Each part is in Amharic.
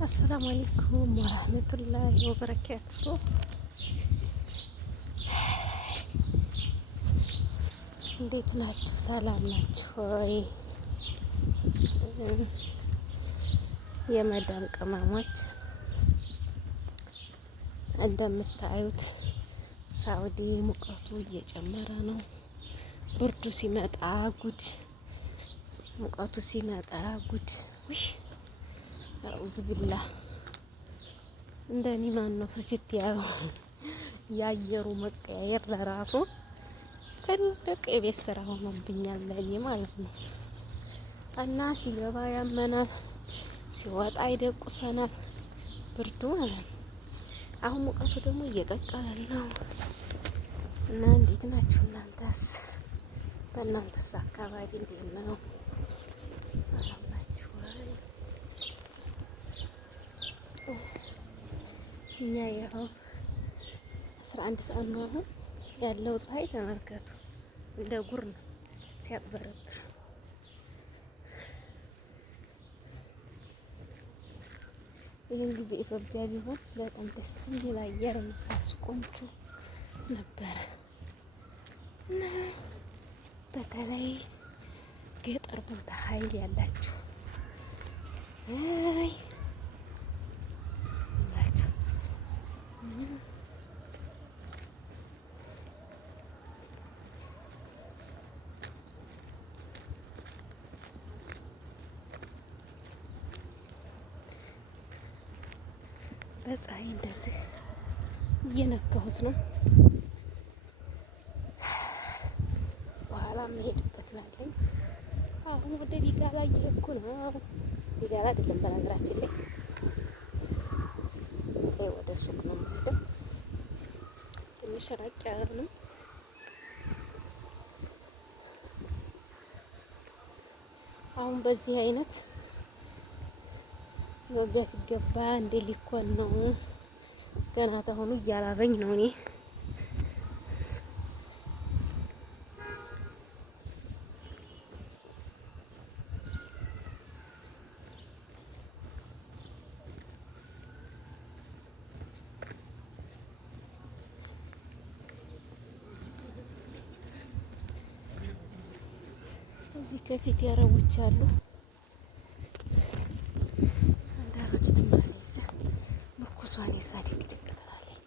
አሰላሙ አለይኩም ወራህመቱላሂ ወበረካቱ። እንዴት ናችሁ? ሰላም ናችሁ ወይ? የመዳም ቅመሞች እንደምታዩት ሳውዲ ሙቀቱ እየጨመረ ነው። ብርዱ ሲመጣ ጉድ፣ ሙቀቱ ሲመጣ ጉድ። ውይ አውዝ ቢላ። እንደኔ ማን ነው ስችት ያለው? የአየሩ መቀያየር ለራሱ ትልቅ የቤት ስራ ሆኖብኛል ለኔ ማለት ነው። እና ሲገባ ያመናል፣ ሲወጣ ይደቁሰናል ብርዱ ማለት ነው። አሁን ሙቀቱ ደግሞ እየቀቀለን ነው። እና እንዴት ናችሁ እናንተስ? በእናንተስ አካባቢ እንዴት ነው? ሰላም ናችሁ ወይ? እኛ ይኸው 11 ሰዓት ነው አሁን ያለው ፀሐይ ተመልከቱ፣ እንደ ጉር ነው ሲያጥበረብር። ይህን ጊዜ ኢትዮጵያ ቢሆን በጣም ደስ የሚል አየር ነፋስ ቆንጆ ነበረ። እና በተለይ ገጠር ቦታ ኃይል ያላችሁ ናቸው። በፀሐይ እንደዚህ እየነካሁት ነው። በኋላ የምሄድበት ያለኝ አሁን ወደ ቢጋላ እየሄድኩ ነው። ቢጋላ አይደለም በነገራችን ላይ ወደ ሱቅ ነው የምሄደው። ትንሽ ራቅ ያለ ነው። አሁን በዚህ አይነት ኢትዮጵያ ሲገባ እንደ ሊኮን ነው። ገና ተሆኑ እያላረኝ ነው እኔ። እዚህ ከፊት ያረቦች አሉ። አንዳንዲት ማለዛ ምርኩሷን ይዛ ድቅድቅ ትላለች።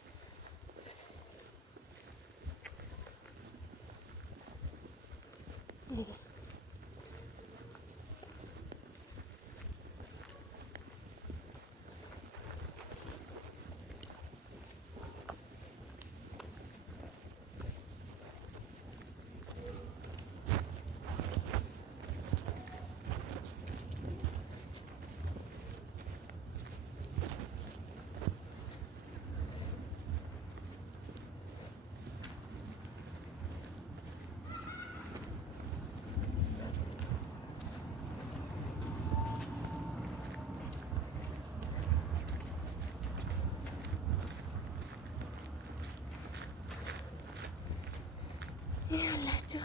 ይኸውላችሁ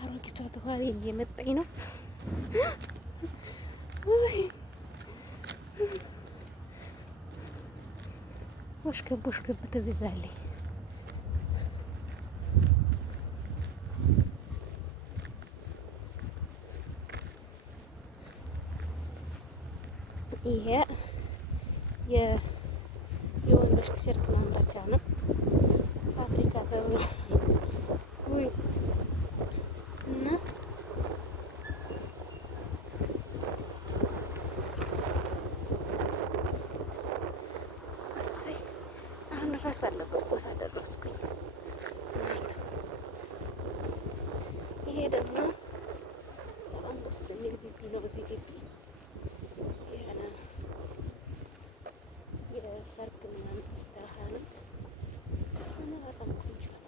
አሮጊቷ ተኋላ እየመጣኝ ነው። ወሽገብ ትበዛለች። ይሄ የወንዶች ቲሸርት ማምረቻ ነው። ፋብሪካ ተብሎ እና እሰይ አሁን ራስ አለበት ቦታ ደረስኩኝ። ይሄ ደግሞ በጣም ደስ የሚል ግቢ ነው። እዚህ ግቢ የሰርግ ምናምን አስተራሃ ነው እና በጣም ቆንጆ ነው።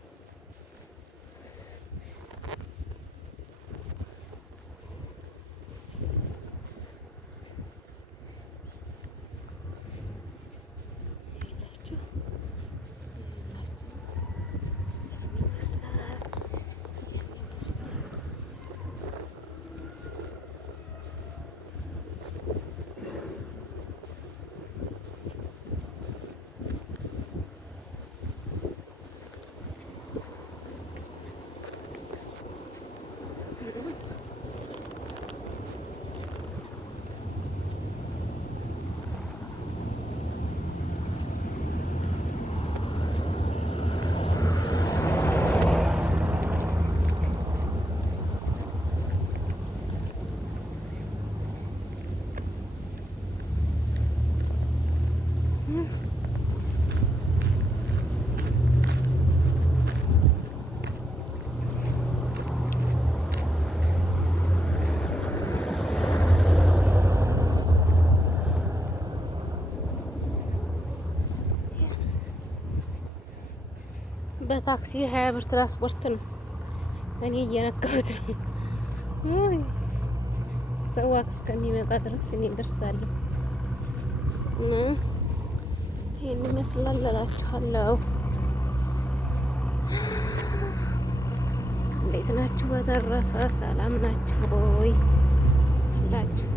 በታክሲ 20 ብር ትራንስፖርት ነው። እኔ እየነካሁት ነው። ሰዋክ እስከሚመጣ ድረስ እኔ ደርሳለሁ። ይሄን ይመስላል እላችኋለሁ። እንዴት ናችሁ? በተረፈ ሰላም ናችሁ ወይ ሁላችሁ?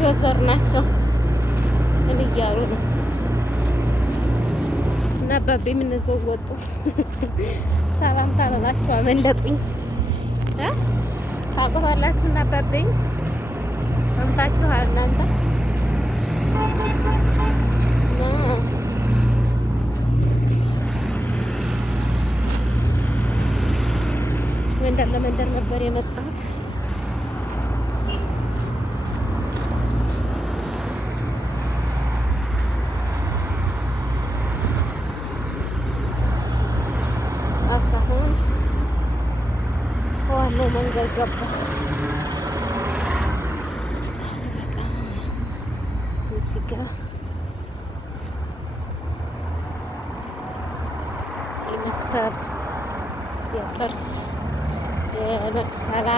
ጆዘር ናቸው እያሉ ነው። እና አባቤ የምንዘው ወጡ። ሰላም ታላላችሁ አመለጡኝ። ታውቁታላችሁ እና አባቤ ሰምታችኋል እናንተ መንደር ለመንደር ነበር የመጣሁት። አሁን ዋናው መንገድ ገባ። በጣም እዚህ ጋር የመክተብ የጥርስ የመቅሰላ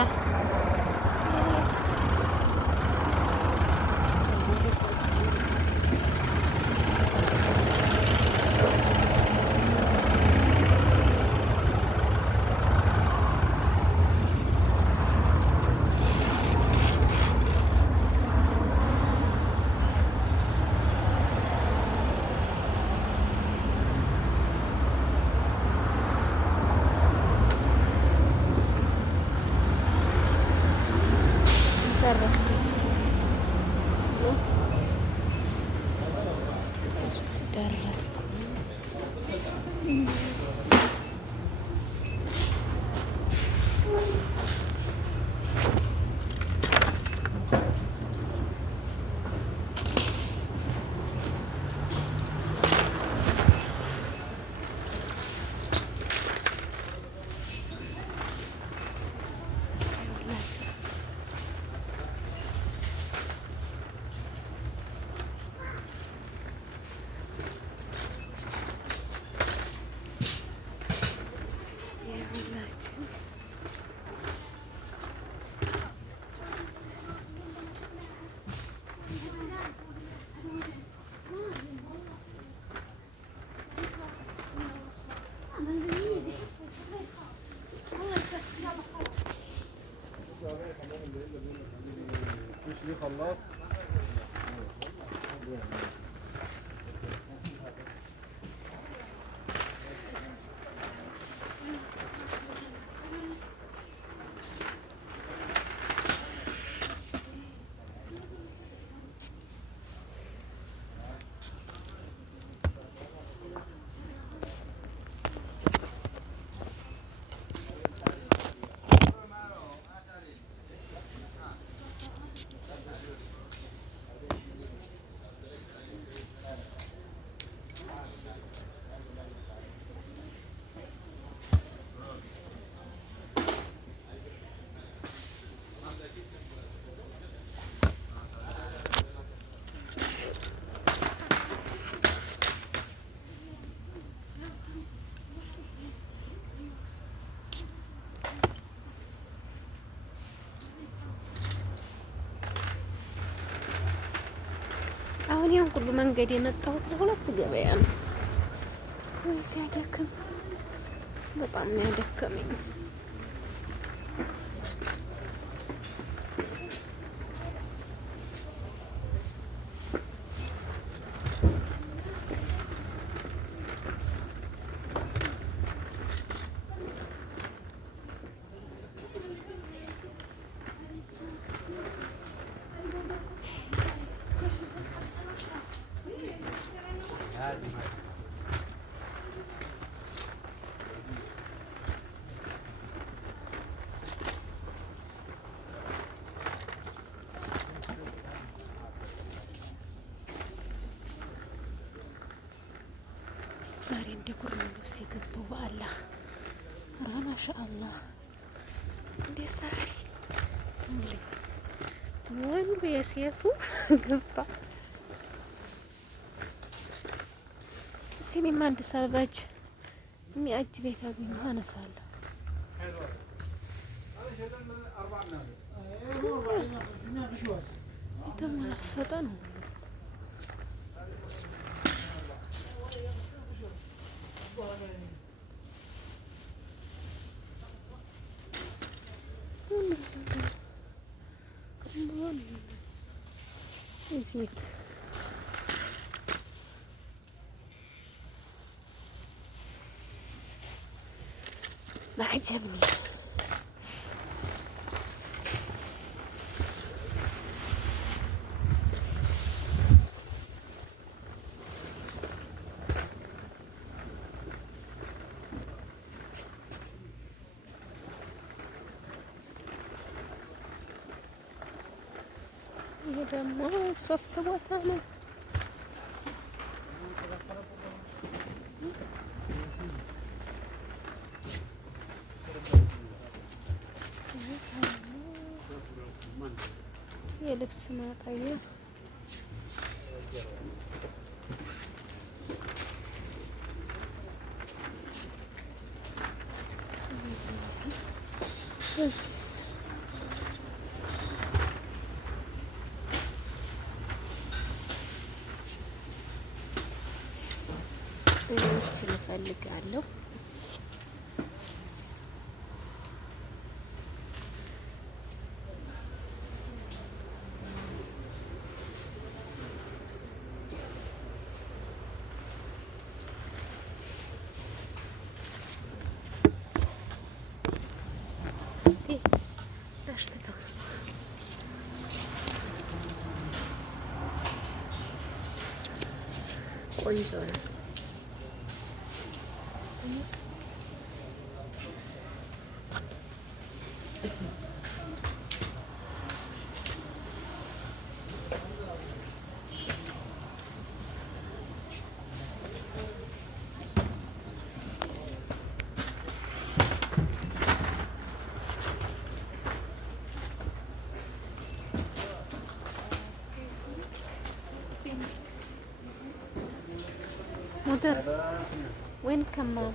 ደረስኩ። في خلاط አሁን ያን ሁሉ መንገድ የመጣሁት ለሁለት ገበያ ነው። ወይ ሲያደክም በጣም ነው ያደከመኝ። ዛሬ እንደ ጉር ነው ልብስ የገባው። በአላህ ራ ማሻአላህ እንዴት ዛሬ ወንዱ የሴቱ ገባ። ሲኒማ አንድ ሰልባጅ የሚያጅብ ካገኘሁ አነሳለሁ። የተመላፈጠ ነው። ሴት عجبني ይሄ ደግሞ ሶፍት ቦታ ነው። የልብስ ማጠቢያ እዚህስ ይህችን እፈልጋለሁ። እስቲ አሽትተው ቆንጆ ነው። مدر وين كمام؟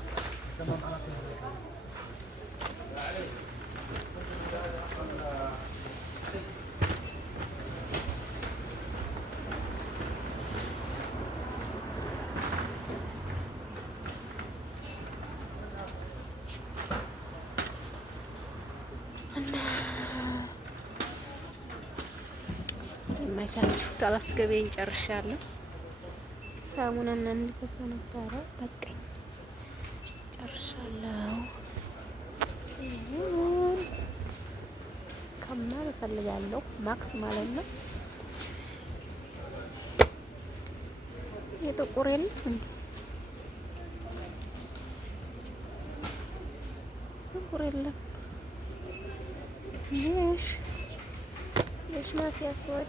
ማይቻችሁ ካላስገበኝ ጨርሻለሁ። ሳሙናና እንዲፈሳ ነበረ በቃኝ፣ ጨርሻለሁ። ከማል እፈልጋለሁ ማክስ ማለት ነው። የጥቁር የለም ጥቁር የለም። ليش ما في أسود؟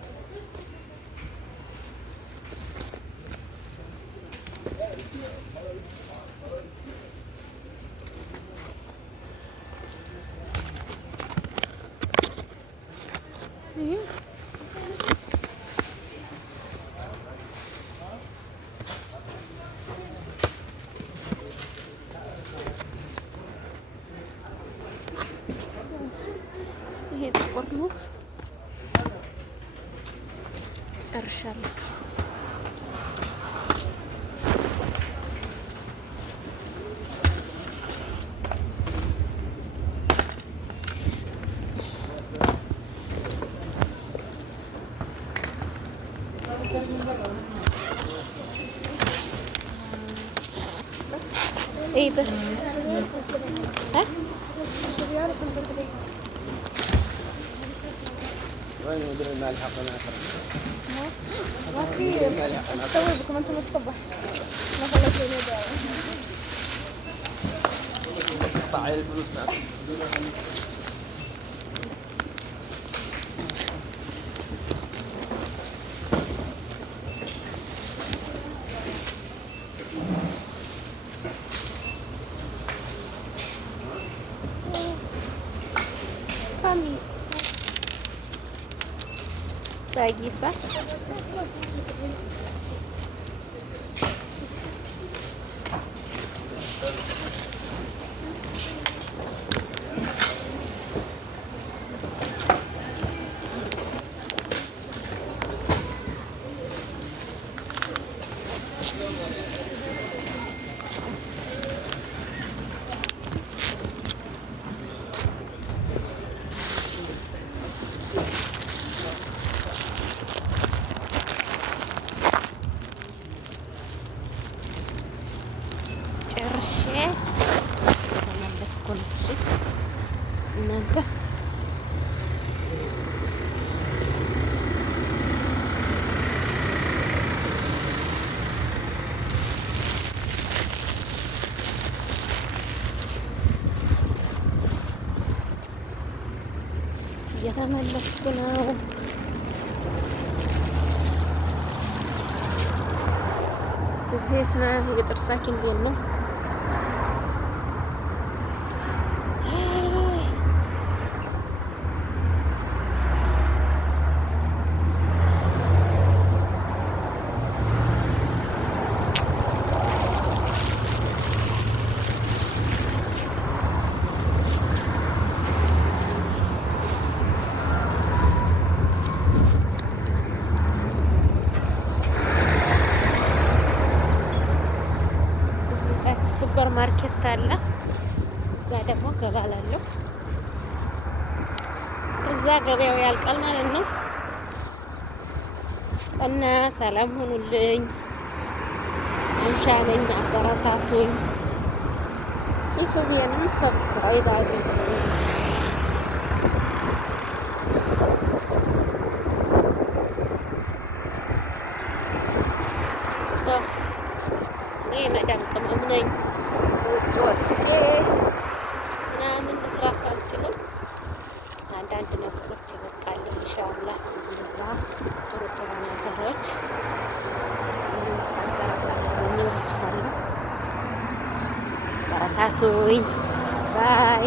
ይሄ ጥቁር ነው። ጨርሻለሁ። ايه بس ها ريال 75. وين مدير المال حقنا ما في نسوي بكم انتم الصبح ما خليتوني قطع الفلوس معك. kami lagi sah ጨርሼ ተመለስኩ ነው። እናንተ እየተመለስኩ ነው። እዚህ ስና የጥርስ ሐኪም ቤት ነው። ሱፐር ማርኬት አለ። እዛ ደግሞ ገባላለሁ። እዛ ገበያው ያልቃል ማለት ነው። እና ሰላም ሁኑልኝ። አንሻለኝ፣ አበረታቱኝ። ዩቲዩብንም ሰብስክራይብ አድርጉ። እኔ መዳም ቅመም ነኝ። ውጭ ወጥቼ ምናምን መስራት አልችልም። አንዳንድ ነገሮች ይበቃል። ኢንሻአላህ ጥሩ ጥሩ ነገሮች በረታቱኝ። ባይ